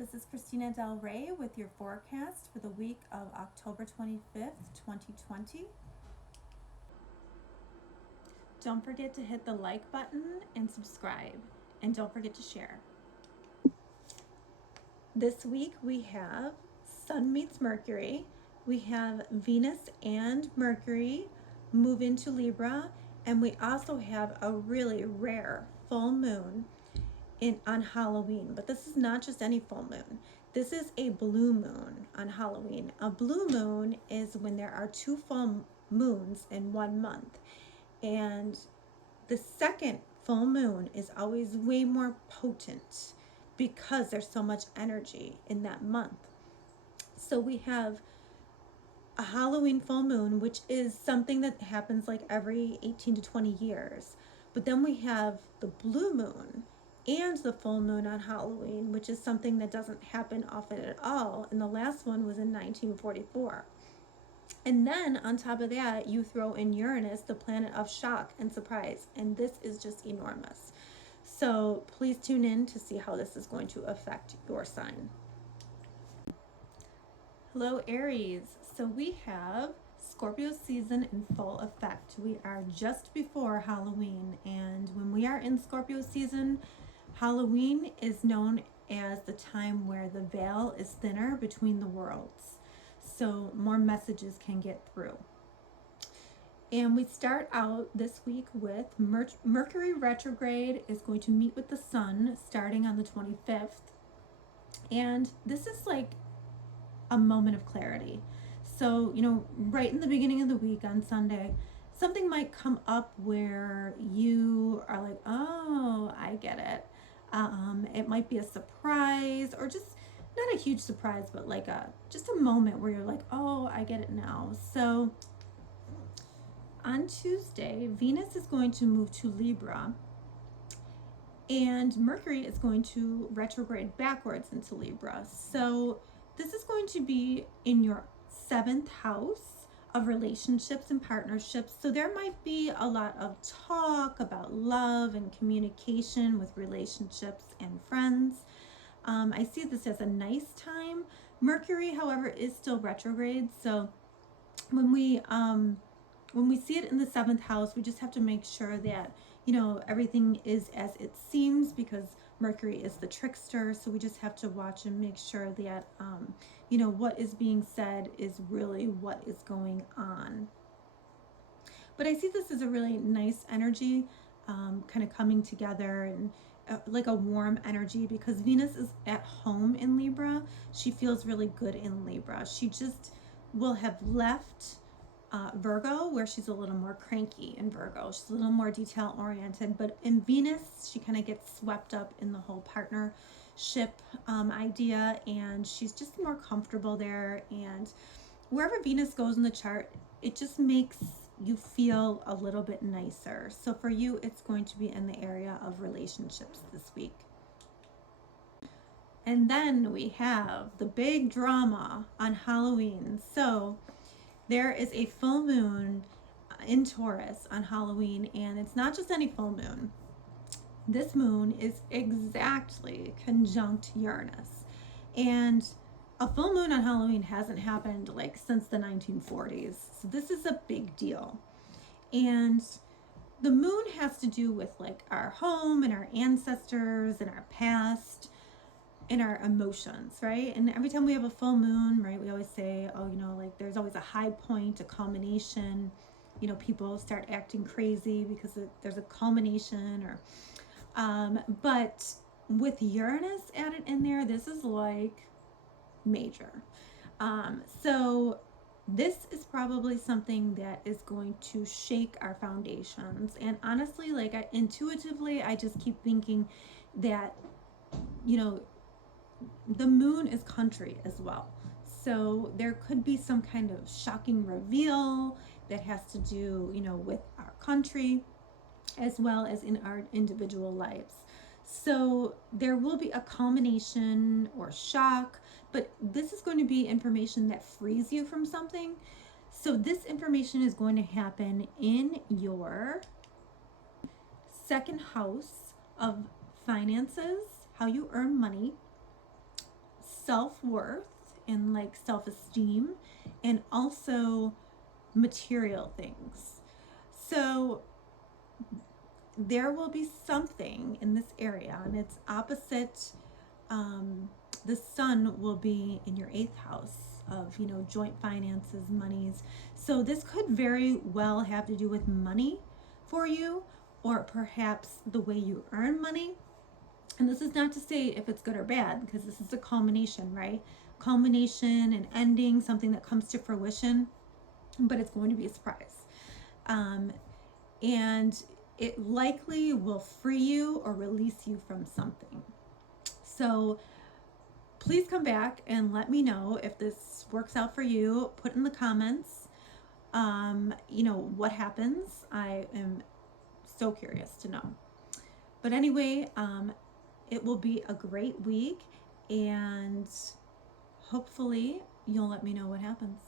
This is Christina Del Rey with your forecast for the week of October 25th, 2020. Don't forget to hit the like button and subscribe, and don't forget to share. This week we have Sun meets Mercury. We have Venus and Mercury move into Libra, and we also have a really rare full moon on Halloween. But this is not just any full moon. This is a blue moon on Halloween. A blue moon is when there are two full moons in 1 month. And the second full moon is always way more potent because there's so much energy in that month. So we have a Halloween full moon, which is something that happens like every 18 to 20 years. But then we have the blue moon and the full moon on Halloween, which is something that doesn't happen often at all. And the last one was in 1944. And then on top of that, you throw in Uranus, the planet of shock and surprise. And this is just enormous. So please tune in to see how this is going to affect your sign. Hello, Aries. So we have Scorpio season in full effect. We are just before Halloween. And when we are in Scorpio season, Halloween is known as the time where the veil is thinner between the worlds. So more messages can get through. And we start out this week with Mercury retrograde is going to meet with the sun starting on the 25th. And this is like a moment of clarity. So, right in the beginning of the week on Sunday, something might come up where you are like, oh, I get it. It might be a surprise, or just not a huge surprise, but like just a moment where you're like, oh, I get it now. So on Tuesday, Venus is going to move to Libra, and Mercury is going to retrograde backwards into Libra. So this is going to be in your 7th house of relationships and partnerships. So there might be a lot of talk about love and communication with relationships and friends. I see this as a nice time. Mercury, however, is still retrograde. So when we see it in the 7th house, we just have to make sure that, everything is as it seems, because Mercury is the trickster. So we just have to watch and make sure that, what is being said is really what is going on. But I see this as a really nice energy, kind of coming together, and like a warm energy, because Venus is at home in Libra. She feels really good in Libra. She just will have left Virgo, where she's a little more cranky in Virgo. She's a little more detail oriented, but in Venus, she kind of gets swept up in the whole partnership idea, and she's just more comfortable there. And wherever Venus goes in the chart, it just makes you feel a little bit nicer. So for you, it's going to be in the area of relationships this week. And then we have the big drama on Halloween. So there is a full moon in Taurus on Halloween, and it's not just any full moon. This moon is exactly conjunct Uranus. And a full moon on Halloween hasn't happened like since the 1940s. So this is a big deal. And the moon has to do with like our home and our ancestors and our past and our emotions, right? And every time we have a full moon, right, we always say, oh, like there's always a high point, a culmination. People start acting crazy because there's a culmination, or but with Uranus added in there, this is like major. So this is probably something that is going to shake our foundations. And honestly, like intuitively, I just keep thinking that, the moon is country as well. So there could be some kind of shocking reveal that has to do, with our country as well as in our individual lives. So there will be a culmination or shock, but this is going to be information that frees you from something. So this information is going to happen in your 2nd house of finances, how you earn money. self-worth and like self-esteem, and also material things. So there will be something in this area, and it's opposite. The sun will be in your 8th house of, you know, joint finances, monies. So this could very well have to do with money for you, or perhaps the way you earn money. And this is not to say if it's good or bad, because this is a culmination, right? Culmination and ending, something that comes to fruition, but it's going to be a surprise. And it likely will free you or release you from something. So please come back and let me know if this works out for you. Put in the comments, you know, what happens. I am so curious to know. But anyway, it will be a great week, and hopefully you'll let me know what happens.